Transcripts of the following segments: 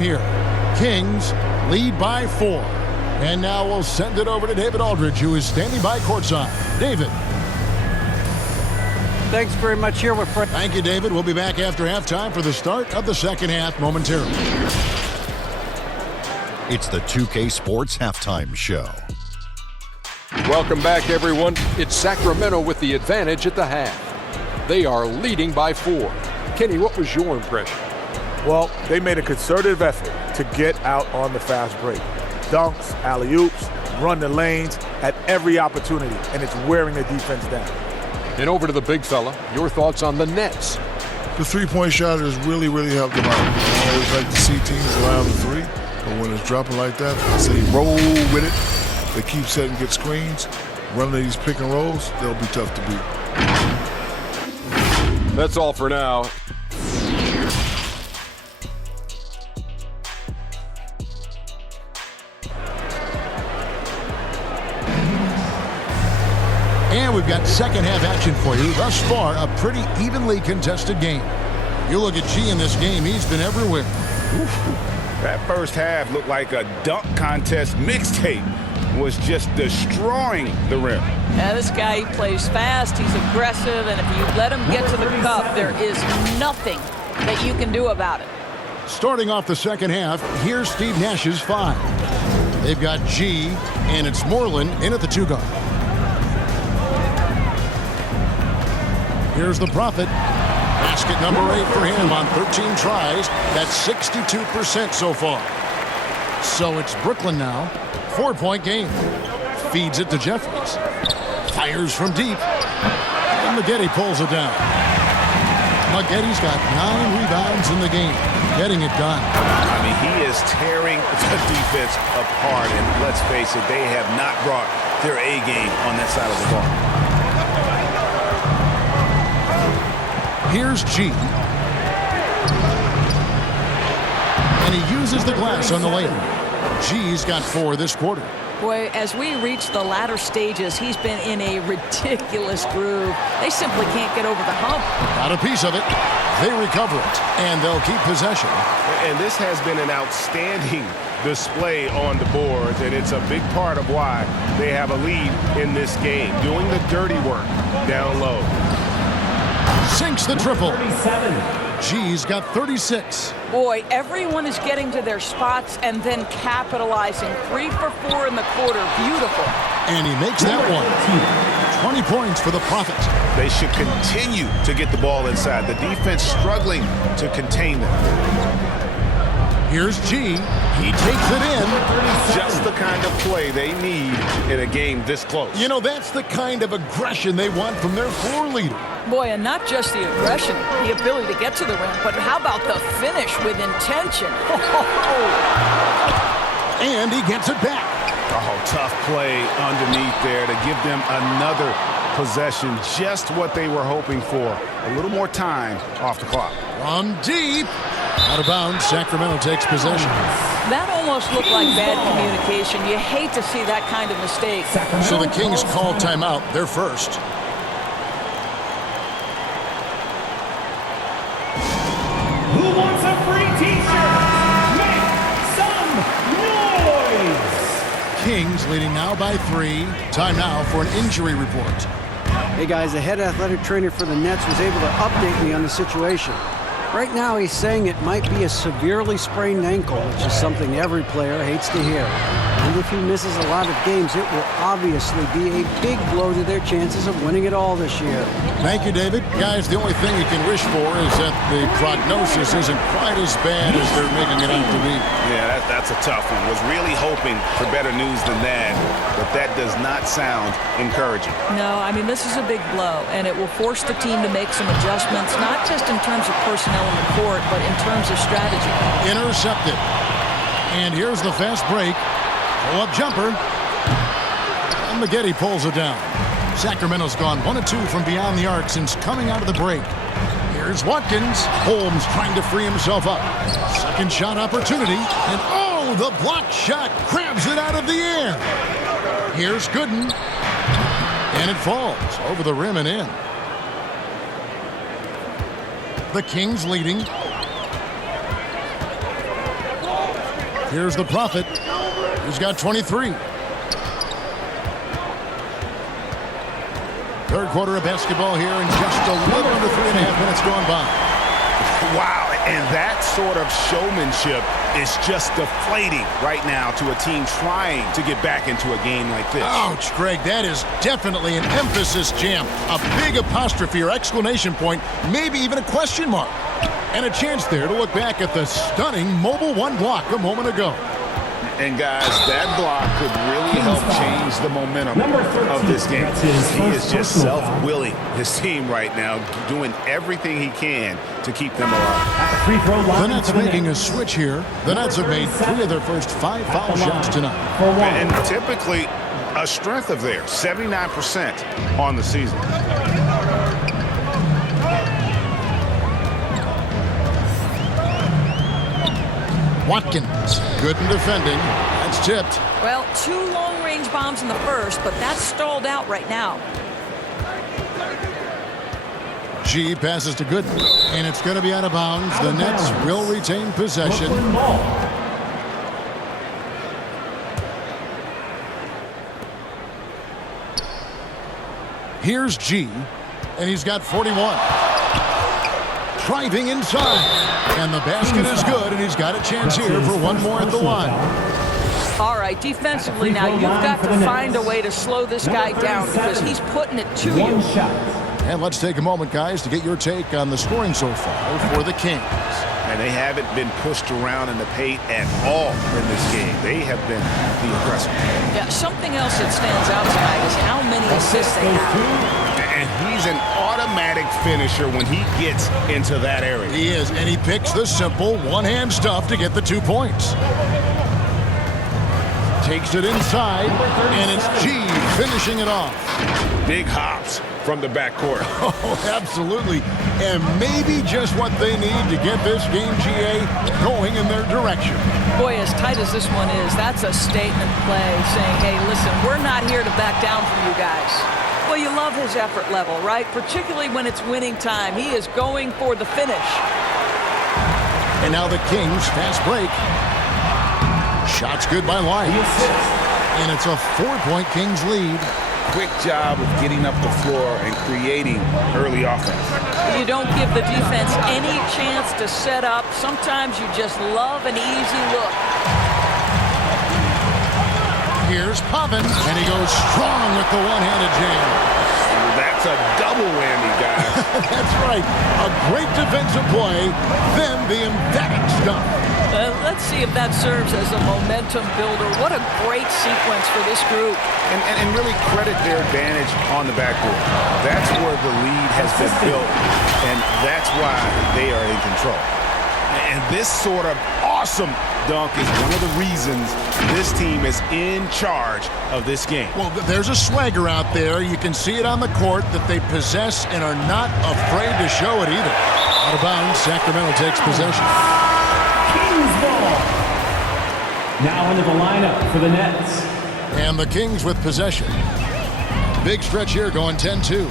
Here, Kings lead by 4. And now we'll send it over to David Aldridge, who is standing by courtside. David. Thanks very much. Here with Fred. Thank you, David. We'll be back after halftime for the start of the second half momentarily. It's the 2K Sports Halftime Show. Welcome back, everyone. It's Sacramento with the advantage at the half. They are leading by 4. Kenny, what was your impression? Well, they made a concerted effort to get out on the fast break. Dunks, alley-oops, run the lanes at every opportunity, and it's wearing the defense down. And over to the big fella, your thoughts on the Nets. The three-point shot has really, really helped them out. I always like to see teams around the three, but when it's dropping like that, I say roll with it. They keep setting good screens, running these pick and rolls, they'll be tough to beat. That's all for now. And we've got second half action for you. Thus far, a pretty evenly contested game. You look at G in this game, he's been everywhere. That first half looked like a dunk contest mixtape. Was just destroying the rim. Yeah, this guy, he plays fast, he's aggressive, and if you let him get to the cup, there is nothing that you can do about it. Starting off the second half, here's Steve Nash's 5. They've got G, and it's Moreland in at the 2 guard. Here's the Prophet. Basket number 8 for him on 13 tries. That's 62% so far. So it's Brooklyn now. 4-point game. Feeds it to Jeffries. Fires from deep. And Maggette pulls it down. Maggette's got 9 rebounds in the game. Getting it done. I mean, he is tearing the defense apart. And let's face it, they have not brought their A game on that side of the ball. Here's G. And he uses the glass on the layup. G's got 4 this quarter. Boy, as we reach the latter stages, he's been in a ridiculous groove. They simply can't get over the hump. Got a piece of it. They recover it, and they'll keep possession. And this has been an outstanding display on the boards, and it's a big part of why they have a lead in this game, doing the dirty work down low. Sinks the triple. G's got 36. Boy, everyone is getting to their spots and then capitalizing. 3 for 4 in the quarter. Beautiful. And he makes that one. 20 points for the Prophet. They should continue to get the ball inside. The defense struggling to contain them. Here's G. He takes it in. Just the kind of play they need in a game this close. You know, that's the kind of aggression they want from their floor leader. Boy, and not just the aggression, the ability to get to the rim, but how about the finish with intention? And he gets it back. Oh, tough play underneath there to give them another possession. Just what they were hoping for. A little more time off the clock. From deep. Out of bounds, Sacramento takes possession. That almost looked like bad communication. You hate to see that kind of mistake. So the Kings call timeout. They're first. Who wants a free t-shirt? Make some noise! Kings leading now by 3. Time now for an injury report. Hey guys, the head athletic trainer for the Nets was able to update me on the situation. Right now, he's saying it might be a severely sprained ankle, which is something every player hates to hear. And if he misses a lot of games, it will obviously be a big blow to their chances of winning it all this year. Thank you, David. Guys, the only thing you can wish for is that the prognosis isn't quite as bad as they're making it out to be. Yeah, that's a tough one. Was really hoping for better news than that, but that does not sound encouraging. No, I mean, this is a big blow, and it will force the team to make some adjustments, not just in terms of personnel on the court, but in terms of strategy. Intercepted. And here's the fast break. Pull-up jumper. And Maggette pulls it down. Sacramento's gone 1 of 2 from beyond the arc since coming out of the break. Here's Watkins. Holmes trying to free himself up. Second shot opportunity. And oh, the block shot grabs it out of the air. Here's Gooden. And it falls over the rim and in. The Kings leading. Here's the Prophet. He's got 23. Third quarter of basketball here, and just a little under 3.5 minutes gone by. Wow, and that sort of showmanship is just deflating right now to a team trying to get back into a game like this. Ouch, Greg, that is definitely an emphasis jam. A big apostrophe or exclamation point, maybe even a question mark. And a chance there to look back at the stunning Mobile One block a moment ago. And guys, that block could really help change the momentum of this game. He is just self-willing his team right now, doing everything he can to keep them alive. The Nets making a switch here. The Nets have made 3 of their first 5 foul shots tonight. And typically a strength of theirs, 79% on the season. Watkins, good in defending. That's tipped. Well, 2 long-range bombs in the first, but that's stalled out right now. G passes to Gooden, and it's going to be out of bounds. The Nets will retain possession. Here's G, and he's got 41. Driving inside, and the basket is good, and he's got a chance here for one more at the line. All right, defensively now, you've got to find a way to slow this guy down because he's putting it to you. And let's take a moment, guys, to get your take on the scoring so far for the Kings. And they haven't been pushed around in the paint at all in this game. They have been the aggressor. Yeah, something else that stands out tonight is how many assists they have. And he's an automatic finisher when he gets into that area. He is, and he picks the simple one-hand stuff to get the 2 points. Takes it inside, and it's G finishing it off. Big hops from the backcourt. Oh, absolutely. And maybe just what they need to get this game, GA, going in their direction. Boy, as tight as this one is, that's a statement play saying, hey, listen, we're not here to back down from you guys. Well, you love his effort level, right? Particularly when it's winning time. He is going for the finish. And now the Kings fast break. Shots good by Lyons. And it's a 4-point Kings lead. Quick job of getting up the floor and creating early offense. You don't give the defense any chance to set up. Sometimes you just love an easy look. Here's Poppin, and he goes strong with the one-handed jam. That's a double whammy, guys. That's right. A great defensive play, then the emphatic stuff. Let's see if that serves as a momentum builder. What a great sequence for this group. And really credit their advantage on the backboard. That's where the lead has been built, and that's why they are in control. And this sort of awesome dunk is one of the reasons this team is in charge of this game. Well, there's a swagger out there. You can see it on the court that they possess and are not afraid to show it either. Out of bounds, Sacramento takes possession. Kings ball. Now into the lineup for the Nets. And the Kings with possession. Big stretch here going 10-2.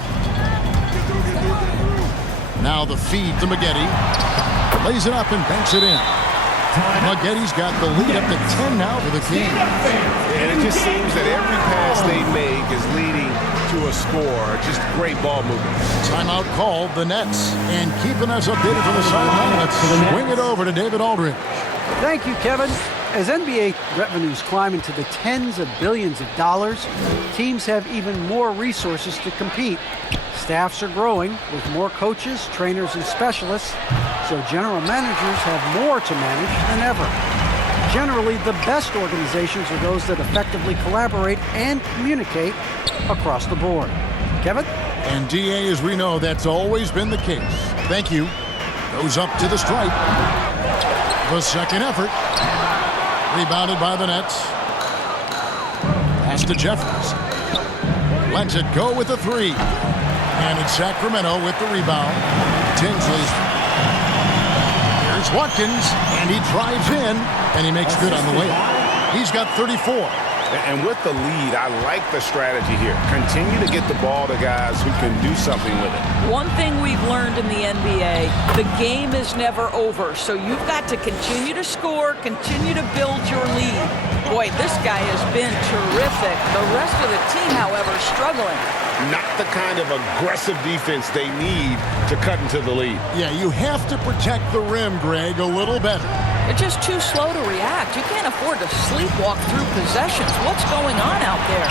Now the feed to Maggette. Lays it up and banks it in. Maggetti's got the lead up to 10 now for the Kings. And it just seems that every pass they make is leading to a score. Just great ball movement. Timeout called, the Nets. And keeping us updated from the sideline, let's swing it over to David Aldridge. Thank you, Kevin. As NBA revenues climb into the tens of billions of dollars, teams have even more resources to compete. Staffs are growing with more coaches, trainers, and specialists, so general managers have more to manage than ever. Generally, the best organizations are those that effectively collaborate and communicate across the board. Kevin? And DA, as we know, that's always been the case. Thank you. Goes up to the stripe. The second effort. Rebounded by the Nets. Pass to Jeffries. Lets it go with a 3. And it's Sacramento with the rebound. Tinsley. Here's Watkins, and he drives in, and he makes good on the layup. He's got 34. And with the lead, I like the strategy here. Continue to get the ball to guys who can do something with it. One thing we've learned in the NBA, the game is never over. So you've got to continue to score, continue to build your lead. Boy, this guy has been terrific. The rest of the team, however, struggling. Not the kind of aggressive defense they need to cut into the lead. Yeah, you have to protect the rim, Greg, a little better. They're just too slow to react. You can't afford to sleepwalk through possessions. What's going on out there?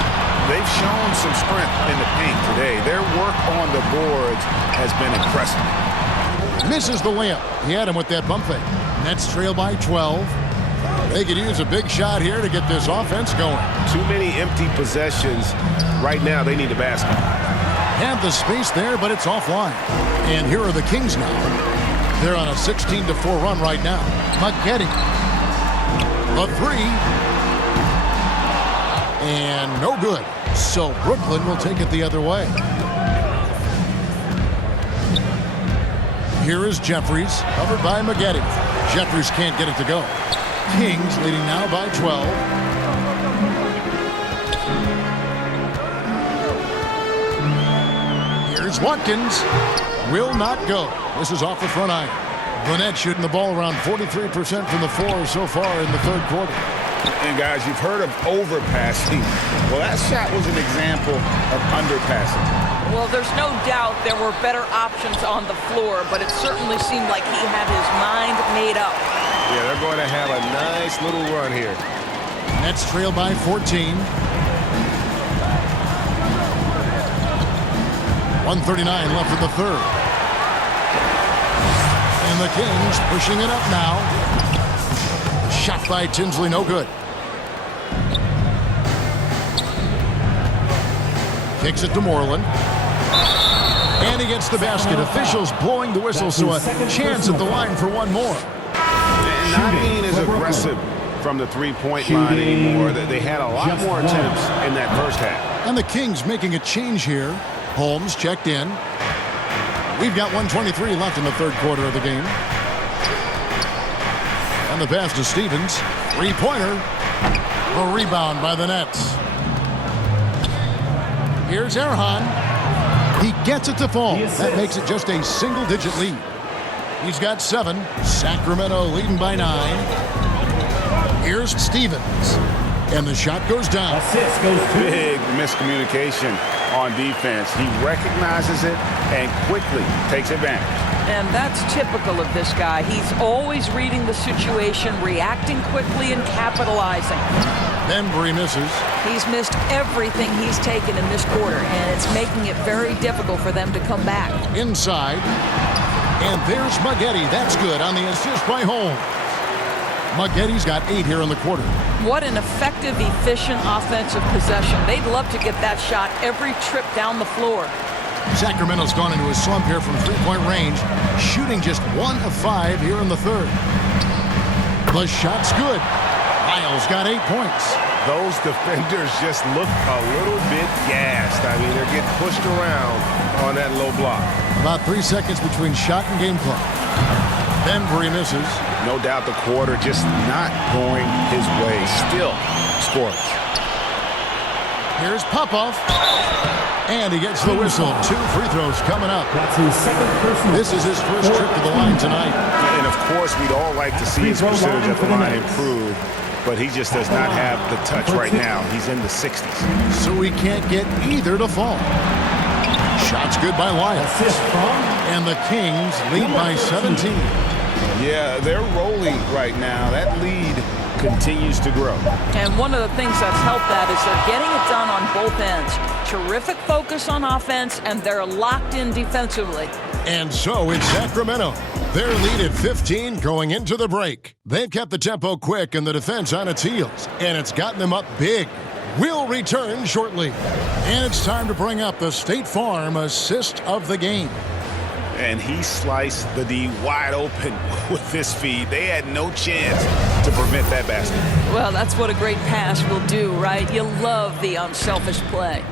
They've shown some strength in the paint today. Their work on the boards has been impressive. Misses the layup. He had him with that bump fake. Nets trail by 12. They could use a big shot here to get this offense going. Too many empty possessions. Right now, they need a basket. Have the space there, but it's offline. And here are the Kings now. They're on a 16-4 run right now. Maggette. A three. And no good. So Brooklyn will take it the other way. Here is Jeffries, covered by Maggette. Jeffries can't get it to go. Kings leading now by 12. Here's Watkins. Will not go. This is off the front iron. Burnett shooting the ball around 43% from the floor so far in the third quarter. And guys, you've heard of overpassing. Well, that shot was an example of underpassing. Well, there's no doubt there were better options on the floor, but it certainly seemed like he had his mind made up. Yeah, they're going to have a nice little run here. Nets trail by 14. 1:39 left in the third. And the Kings pushing it up now. Shot by Tinsley, no good. Kicks it to Moreland. And he gets the basket. Officials blowing the whistle, so a chance at the line for one more. And not being as aggressive from the three-point line anymore. They had a lot more attempts in that first half. And the Kings making a change here. Holmes checked in. We've got 1:23 left in the third quarter of the game. And the pass to Stevens. Three-pointer. A rebound by the Nets. Here's Erhan. He gets it to fall. That makes it just a single-digit lead. He's got 7. Sacramento leading by 9. Here's Stevens. And the shot goes down. Assist goes to Big miscommunication on defense. He recognizes it and quickly takes advantage. And that's typical of this guy. He's always reading the situation, reacting quickly, and capitalizing. Bembry misses. He's missed everything he's taken in this quarter, and it's making it very difficult for them to come back. Inside. And there's Maggette. That's good on the assist by Holmes. Maggette's got 8 here in the quarter. What an effective, efficient offensive possession. They'd love to get that shot every trip down the floor. Sacramento's gone into a slump here from three-point range, shooting just 1 of 5 here in the third. The shot's good. Lyles got 8 points. Those defenders just look a little bit gassed. I mean, they're getting pushed around on that low block. About 3 seconds between shot and game clock. Bembry misses. No doubt the quarter just not going his way. Still scoreless. Here's Popov. And he gets the whistle. 2 free throws coming up. That's his second personal. This is his first trip to the line tonight. And of course, we'd all like to see his percentage at the line improve, but he just does not have the touch right now. He's in the 60s. So he can't get either to fall. Shot's good by Lyles. Assist from. And the Kings lead by 17. Yeah, they're rolling right now. That lead continues to grow. And one of the things that's helped that is they're getting it done on both ends. Terrific focus on offense, and they're locked in defensively. And so it's Sacramento. Their lead at 15 going into the break. They've kept the tempo quick and the defense on its heels, and it's gotten them up big. We'll return shortly. And it's time to bring up the State Farm assist of the game. And he sliced the D wide open with this feed. They had no chance to prevent that basket. Well, that's what a great pass will do, right? You love the unselfish play.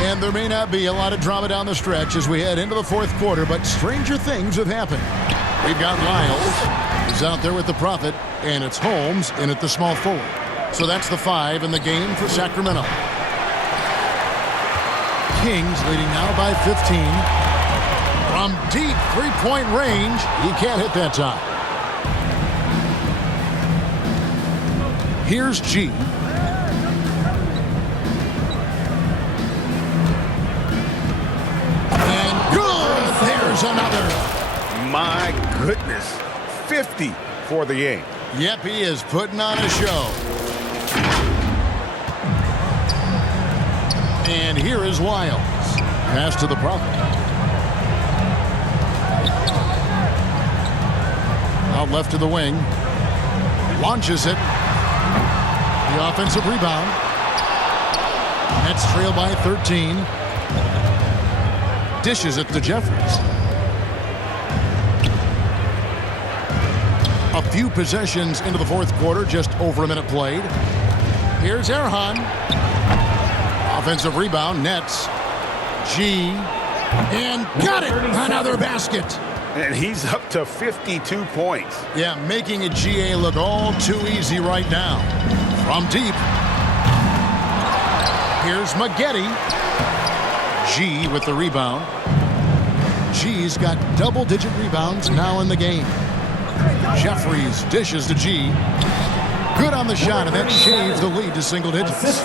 And there may not be a lot of drama down the stretch as we head into the fourth quarter, but stranger things have happened. We've got Lyles. He's out there with the Prophet, and it's Holmes in at the small forward. So that's the 5 in the game for Sacramento. Kings leading now by 15. From deep three-point range, he can't hit that time. Here's G. And good! There's another. My goodness. 50 for the game. Yep, he is putting on a show. And here is Wiles. Pass to the Prophet. Out left to the wing. Launches it. The offensive rebound. Nets trail by 13. Dishes it to Jeffries. A few possessions into the fourth quarter, just over a minute played. Here's Erhan. Offensive rebound, Nets. G. And got it! Another basket. And he's up to 52 points. Yeah, making a GA look all too easy right now. From deep. Here's Maggette. G with the rebound. G's got double-digit rebounds now in the game. Jeffries dishes to G. Good on the shot, and that shaves the lead to single digits.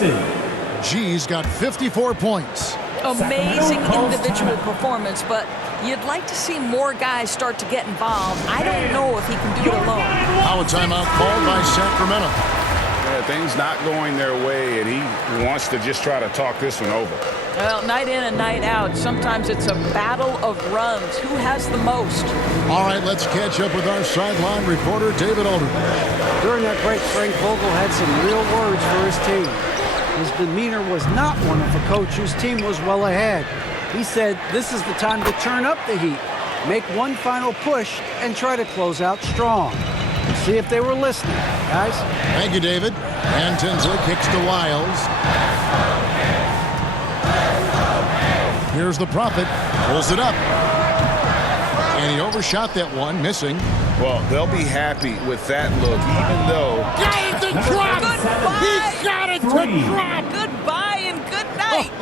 G's got 54 points. Amazing individual performance, but you'd like to see more guys start to get involved. I don't know if he can do it alone. Now a timeout called by Sacramento. Yeah, things not going their way, and he wants to just try to talk this one over. Well, night in and night out, sometimes it's a battle of runs. Who has the most? All right, let's catch up with our sideline reporter, David Alderman. During that break, Frank Vogel had some real words for his team. His demeanor was not one of a coach whose team was well ahead. He said, this is the time to turn up the heat, make one final push, and try to close out strong. See if they were listening, guys. Thank you, David. And Tinsley kicks to Wiles. Here's the Prophet. Pulls it up. And he overshot that one, missing. Well, they'll be happy with that look, even though... Got it to drop! Goodbye! He got it to drop! Goodbye and good night!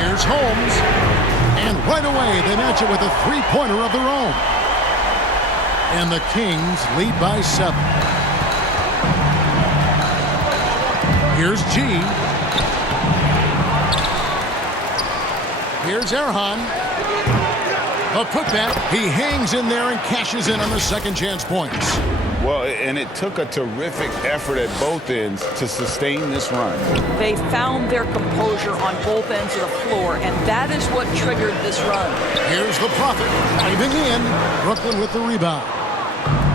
Here's Holmes. And right away, they match it with a three-pointer of their own. And the Kings lead by 7. Here's G. Here's Erhan. A putback. He hangs in there and cashes in on the second chance points. Well, and it took a terrific effort at both ends to sustain this run. They found their composure on both ends of the floor, and that is what triggered this run. Here's the Prophet diving in. Brooklyn with the rebound.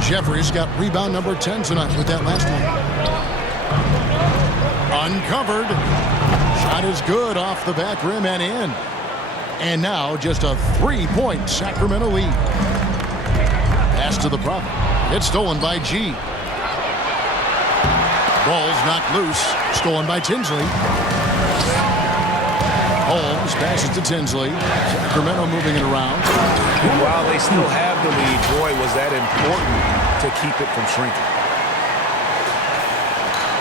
Jeffries got rebound number 10 tonight with that last one. Uncovered. Shot is good off the back rim and in. And now just a 3-point Sacramento lead. Pass to the Prophet. It's stolen by G. Ball's knocked loose. Stolen by Tinsley. Holmes passes to Tinsley. Sacramento moving it around. While they still have the lead, boy, was that important to keep it from shrinking.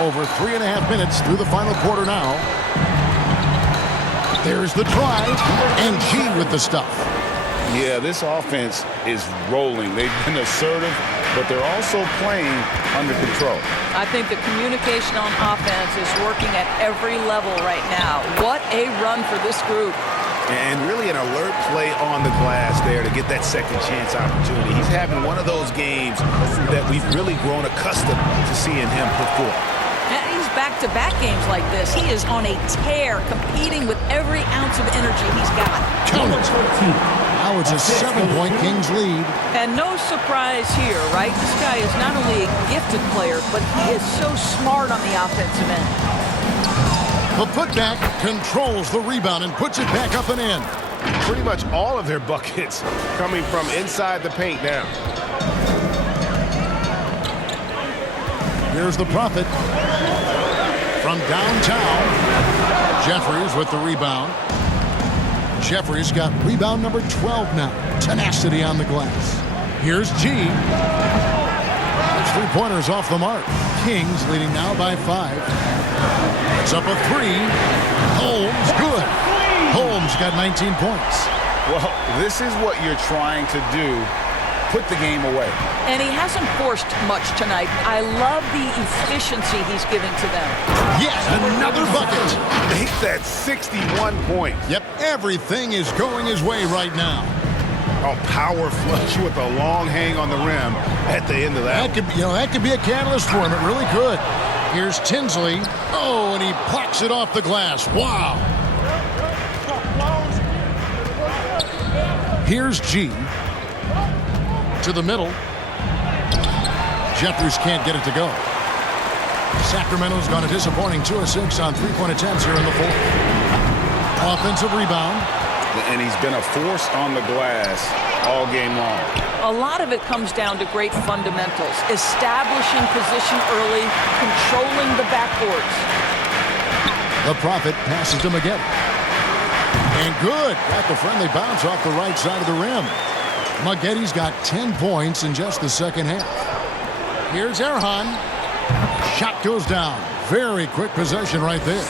Over 3.5 minutes through the final quarter now. There's the drive, and G with the stuff. Yeah, this offense is rolling. They've been assertive, but they're also playing under control. I think the communication on offense is working at every level right now. What a run for this group. And really an alert play on the glass there to get that second chance opportunity. He's having one of those games that we've really grown accustomed to seeing him perform. He's back-to-back games like this. He is on a tear, competing with every ounce of energy he's got. Count it. Now it's a 7-point Kings lead. And no surprise here, right? This guy is not only a gifted player, but he is so smart on the offensive end. The putback controls the rebound and puts it back up and in. Pretty much all of their buckets coming from inside the paint now. Here's the Prophet from downtown. Jeffries with the rebound. Jeffries got rebound number 12 now. Tenacity on the glass. Here's G. His three-pointers off the mark. Kings leading now by 5. It's up a 3. Holmes, good. Holmes got 19 points. Well, this is what you're trying to do. Put the game away. And he hasn't forced much tonight. I love the efficiency he's giving to them. Yes, another bucket. Make that 61 points. Yep, everything is going his way right now. A power flush with a long hang on the rim at the end of that. That could be a catalyst for him. It really could. Here's Tinsley. Oh, and he plucks it off the glass. Wow. Here's G. To the middle. Jeffries can't get it to go. Sacramento's gone a disappointing 2 of 6 on three-point attempts here in the fourth. Offensive rebound. And he's been a force on the glass all game long. A lot of it comes down to great fundamentals. Establishing position early, controlling the backboards. The Prophet passes to Maggette. And good. Got the friendly bounce off the right side of the rim. Maggetti's got 10 points in just the second half. Here's Erhan. Shot goes down. Very quick possession right there.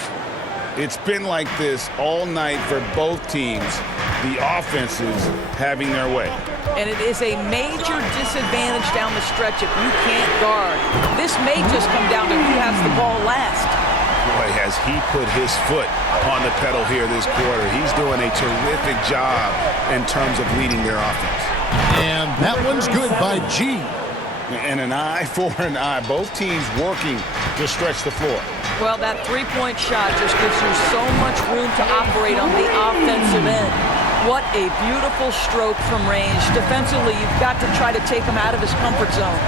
It's been like this all night for both teams. The offenses having their way. And it is a major disadvantage down the stretch if you can't guard. This may just come down to who has the ball last. Boy, has he put his foot on the pedal here this quarter. He's doing a terrific job in terms of leading their offense. And that one's good by G. And an eye for an eye. Both teams working to stretch the floor. Well, that three-point shot just gives you so much room to operate on the offensive end. What a beautiful stroke from range. Defensively, you've got to try to take him out of his comfort zone.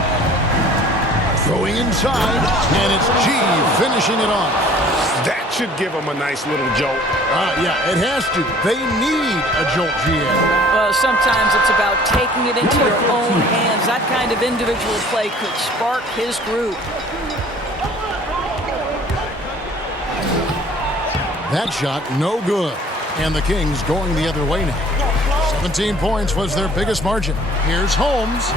Throwing inside, and it's G finishing it off. That should give them a nice little jolt. Yeah, it has to. They need a jolt, GM. Well, sometimes it's about taking it into your own hands. That kind of individual play could spark his group. That shot, no good. And the Kings going the other way now. 17 points was their biggest margin. Here's Holmes.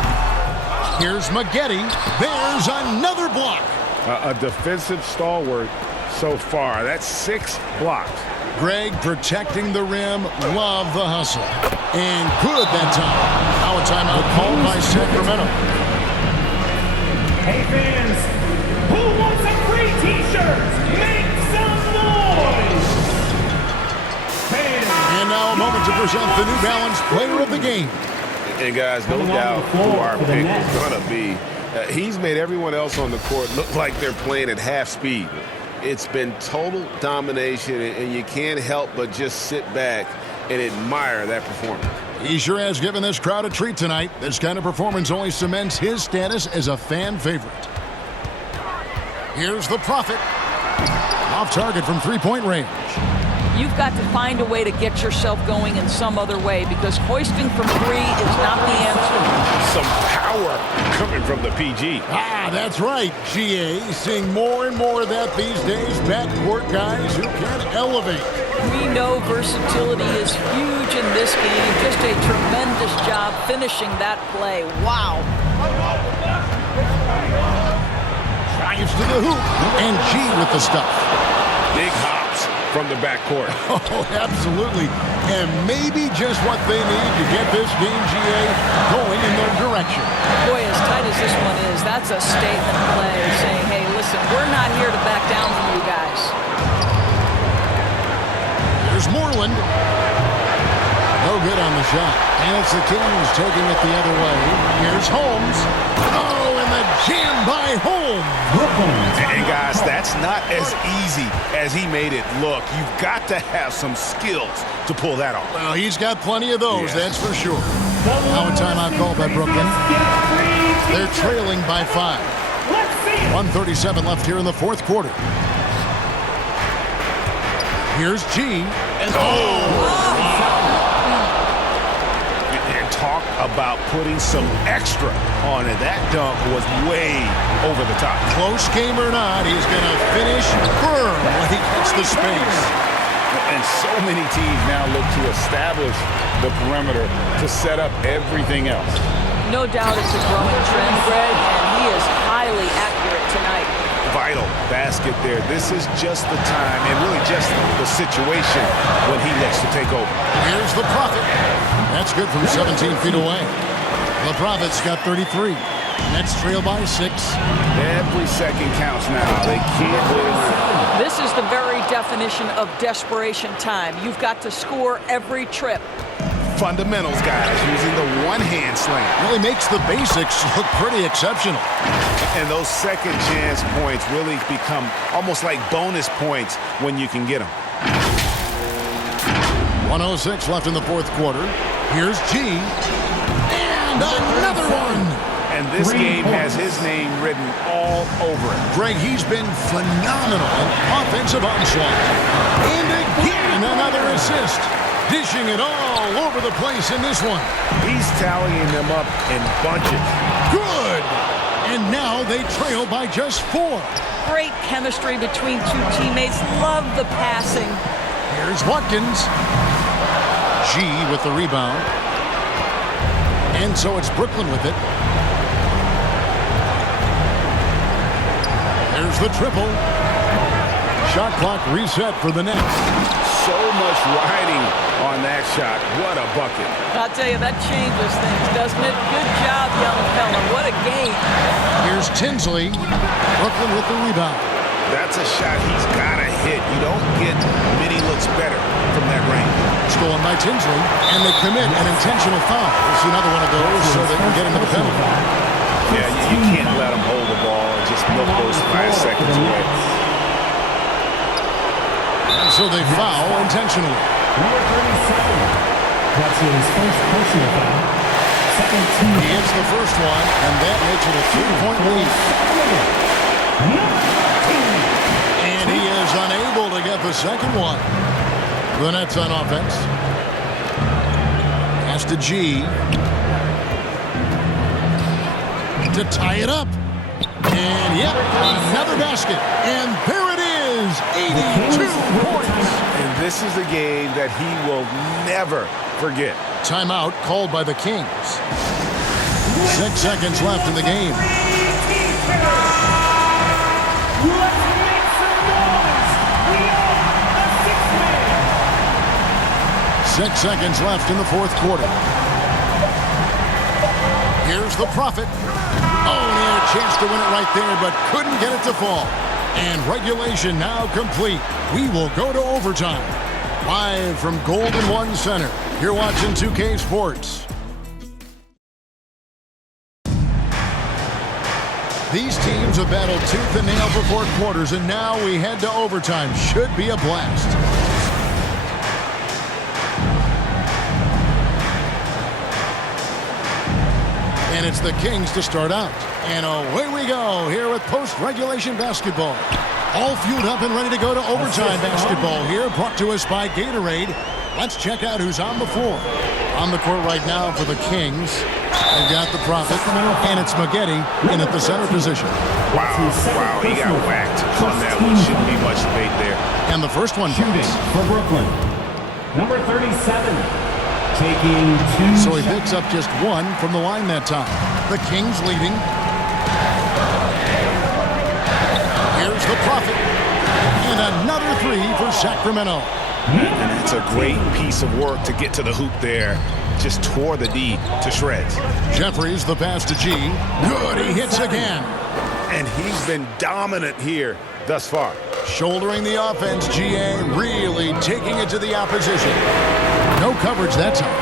Here's Maggette. There's another block. A defensive stalwart so far. That's 6 blocks. Greg protecting the rim. Love the hustle. And good that time. Now a timeout called by Sacramento. Hey fans, who wants a free t-shirt? Make some noise! Fans. And now a moment to present the New Balance Player of the Game. And guys, no doubt who our pick is going to be. He's made everyone else on the court look like they're playing at half speed. It's been total domination, and you can't help but just sit back and admire that performance. He sure has given this crowd a treat tonight. This kind of performance only cements his status as a fan favorite. Here's the Prophet. Off target from three-point range. You've got to find a way to get yourself going in some other way because hoisting from 3 is not the answer. Some power coming from the PG. That's right, GA. Seeing more and more of that these days. Backcourt guys who can elevate. We know versatility is huge in this game. Just a tremendous job finishing that play. Wow. Drives to the hoop. And G with the stuff. Big hops from the backcourt. Oh, absolutely. And maybe just what they need to get this game, GA, going in their direction. Boy, as tight as this one is, that's a statement play saying, hey, listen, we're not here to back down from you guys. There's Moreland. No good on the shot. And it's the Kings taking it the other way. Here's Holmes. Oh, and the jam by Holmes. And guys, that's not as easy as he made it look. You've got to have some skills to pull that off. Well, he's got plenty of those, that's for sure. Now a timeout called by Brooklyn. They're trailing by 5. 1:37 left here in the fourth quarter. Here's G. And talk about putting some extra on it. That dunk was way over the top. Close game or not, he's going to finish firm when he gets the space. And so many teams now look to establish the perimeter to set up everything else. No doubt it's a growing trend, Greg, and he is highly accurate tonight. Vital basket there. This is just the time and really just the situation when he looks to take over. Here's the Prophet. That's good from 17 feet away. The Prophet's got 33. Nets trail by 6. Every second counts now. They can't win. This is the very definition of desperation time. You've got to score every trip. Fundamentals, guys, using the one-hand slam. Really makes the basics look pretty exceptional. And those second chance points really become almost like bonus points when you can get them. 1:06 left in the fourth quarter. Here's G. And another one. And this game has his name written all over it. Greg, he's been phenomenal in offensive onslaught. And again, another assist. Dishing it all over the place in this one. He's tallying them up in bunches. Good. And now they trail by just 4. Great chemistry between two teammates. Love the passing. Here's Watkins. G with the rebound. And so it's Brooklyn with it. There's the triple. Shot clock reset for the Nets. So much riding on that shot. What a bucket. I'll tell you, that changes things, doesn't it? Good job, young fella. What a game. Here's Tinsley. Brooklyn with the rebound. That's a shot he's got to hit. You don't get many looks better from that range. Stolen by Tinsley, and they commit an intentional foul. We'll see another one of those so they can get into the penalty. Yeah, you can't let them hold the ball and just milk those 5 seconds away. And so they foul intentionally. Number 37. That's his first personal foul. Second team. He hits the first one, and that makes it a 3-point lead. And he is unable to get the second one. The Nets on offense. Pass to G. To tie it up. And yep, another basket. And there it is. 82 points. And this is a game that he will never forget. Timeout called by the Kings. 6 seconds left in the game. 6 seconds left in the fourth quarter. Here's the Prophet. Oh, and he had a chance to win it right there, but couldn't get it to fall. And regulation now complete. We will go to overtime. Live from Golden One Center. You're watching 2K Sports. These teams have battled tooth and nail for 4 quarters, and now we head to overtime. Should be a blast. And it's the Kings to start out. And away we go here with post-regulation basketball. All fueled up and ready to go to overtime basketball here, brought to us by Gatorade. Let's check out who's on the floor. On the court right now for the Kings. They've got the Prophet, and it's Maggette in at the center position. Wow, he got whacked on that one. Shouldn't be much debate there. And the first one Shooting counts. for Brooklyn. Number 37. Taking 2 So he picks up just 1 from the line that time. The Kings leading. Here's the Prophet. And another 3 for Sacramento. And it's a great piece of work to get to the hoop there. Just tore the D to shreds. Jeffries, the pass to G. Good, he hits again. And he's been dominant here thus far. Shouldering the offense, GA really taking it to the opposition. No coverage that time.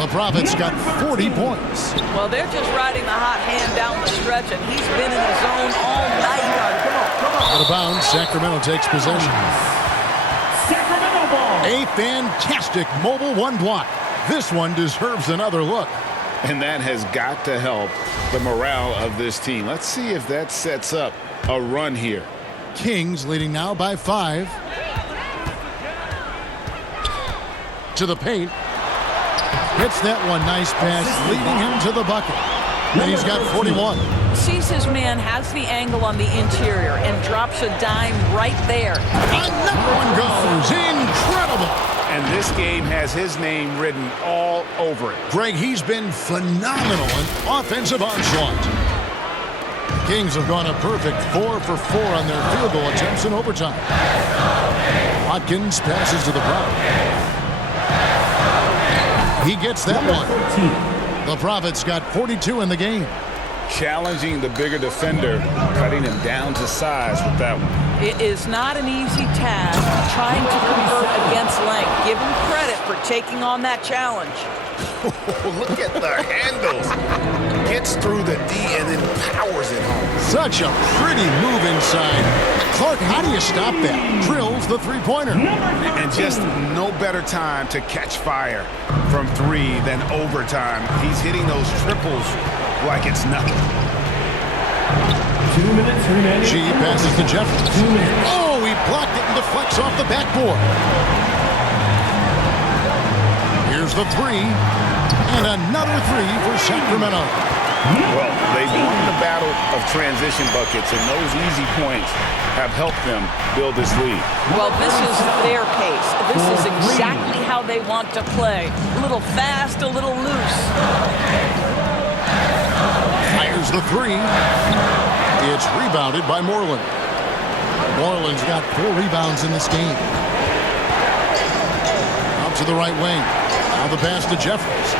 The Prophet's got 40 points. Well, they're just riding the hot hand down the stretch, and he's been in the zone all night. Come on. Out of bounds, Sacramento takes possession. Sacramento ball. A fantastic mobile 1 block. This one deserves another look. And that has got to help the morale of this team. Let's see if that sets up a run here. Kings leading now by 5. To the paint. Hits that one, nice pass, leading him to the bucket. And he's got 41. Sees his man, has the angle on the interior, and drops a dime right there. Another one goes. Incredible. And this game has his name written all over it. Greg, he's been phenomenal in offensive onslaught. The Kings have gone a perfect 4 for 4 on their field goal attempts in overtime. Watkins passes to the Prophet. He gets that one. The Prophet's got 42 in the game. Challenging the bigger defender, cutting him down to size with that one. It is not an easy task trying to convert against length. Give him credit for taking on that challenge. Look at the handles. Gets through the D and then powers it home. Such a pretty move inside. Clark, how do you stop that? Drills the three-pointer. And just no better time to catch fire from 3 than overtime. He's hitting those triples like it's nothing. 2 minutes remaining. G passes to Jeffries. 2 minutes. Oh, he blocked it and deflects off the backboard. Here's the 3. And another 3 for Sacramento. Well, they've won the battle of transition buckets, and those easy points have helped them build this lead. Well, this is their pace. This is exactly how they want to play. A little fast, a little loose. Fires the 3. It's rebounded by Moreland. Moreland's got 4 rebounds in this game. Out to the right wing. Now the pass to Jeffries.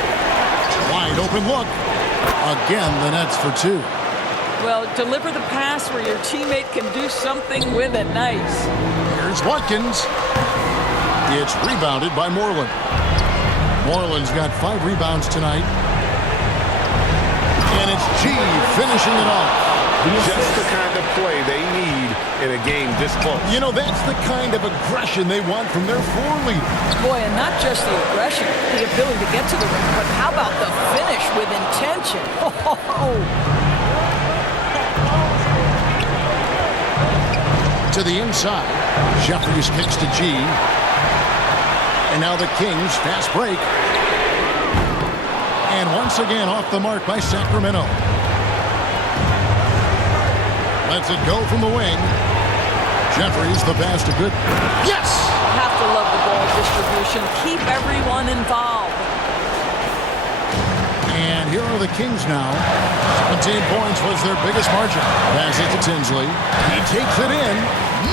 Wide open look. Again, the Nets for 2. Well, deliver the pass where your teammate can do something with it. Nice. Here's Watkins. It's rebounded by Moreland. Moreland's got 5 rebounds tonight. And it's G finishing it off. Just the kind of play they need in a game this close. You know, that's the kind of aggression they want from their floor leader. Boy, and not just the aggression, the ability to get to the rim, but how about the finish with intention? To the inside. Jeffries kicks to G. And now the Kings fast break. And once again off the mark by Sacramento. Lets it go from the wing. Jeffries, the pass to good. Yes! Have to love the ball distribution. Keep everyone involved. And here are the Kings now. 17 points was their biggest margin. Pass it to Tinsley. He takes it in.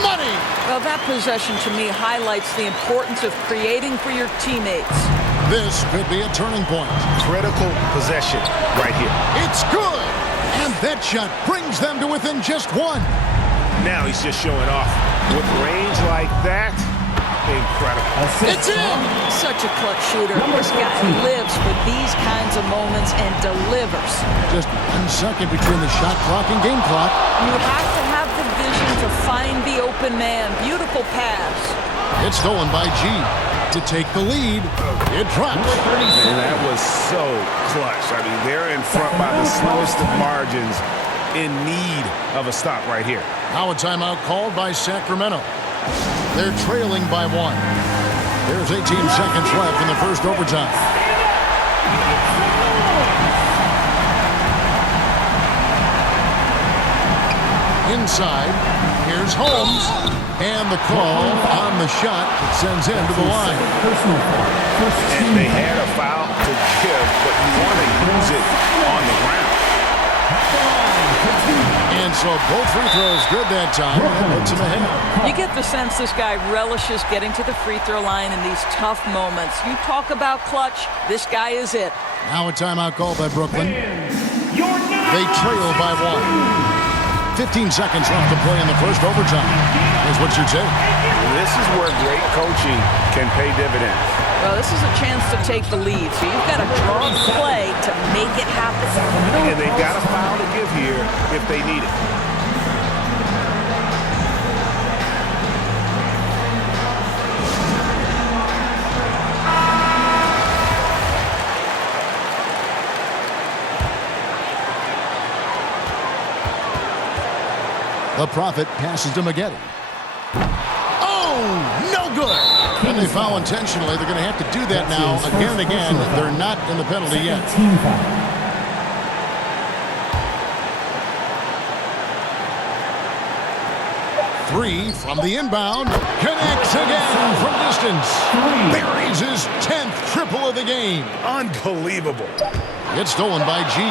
Money! Well, that possession to me highlights the importance of creating for your teammates. This could be a turning point. Critical possession right here. It's good! And that shot brings them to within just 1. Now he's just showing off. With range like that, incredible. It's in! Such a clutch shooter. This guy lives for these kinds of moments and delivers. Just 1 second between the shot clock and game clock. You have to have the vision to find the open man. Beautiful pass. It's stolen by G. To take the lead, it drops. And that was so clutch. I mean, they're in front by the smallest of margins, in need of a stop right here. Now a timeout called by Sacramento. They're trailing by 1. There's 18 seconds left in the first overtime. Inside, here's Holmes. And the call on the shot that sends him to the line. And they had a foul to give, but you want to use it on the ground. And so both free throws good that time. That puts him ahead. You get the sense this guy relishes getting to the free throw line in these tough moments. You talk about clutch, this guy is it. Now a timeout called by Brooklyn. They trail by 1. 15 seconds left to play in the first overtime. Here's what you take. This is where great coaching can pay dividends. Well, this is a chance to take the lead, so you've got to draw the play to make it happen. And they've got a foul to give here if they need it. The Prophet passes to Maggette. Oh, no good. And they foul intentionally. They're going to have to do that now again and again. They're not in the penalty yet. 3 from the inbound. Connects again from distance. Buries his 10th triple of the game. Unbelievable. It's stolen by G.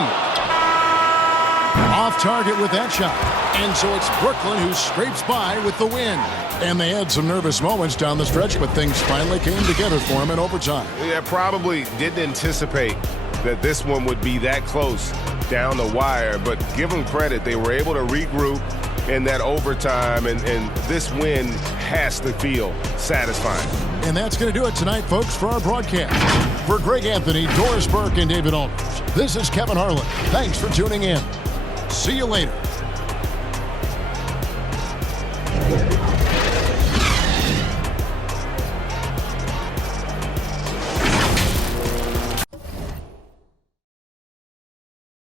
Off target with that shot. And so it's Brooklyn who scrapes by with the win. And they had some nervous moments down the stretch, but things finally came together for them in overtime. Yeah, probably didn't anticipate that this one would be that close down the wire, but give them credit. They were able to regroup in that overtime, and this win has to feel satisfying. And that's going to do it tonight, folks, for our broadcast. For Greg Anthony, Doris Burke, and David Aldridge, this is Kevin Harlan. Thanks for tuning in. See you later.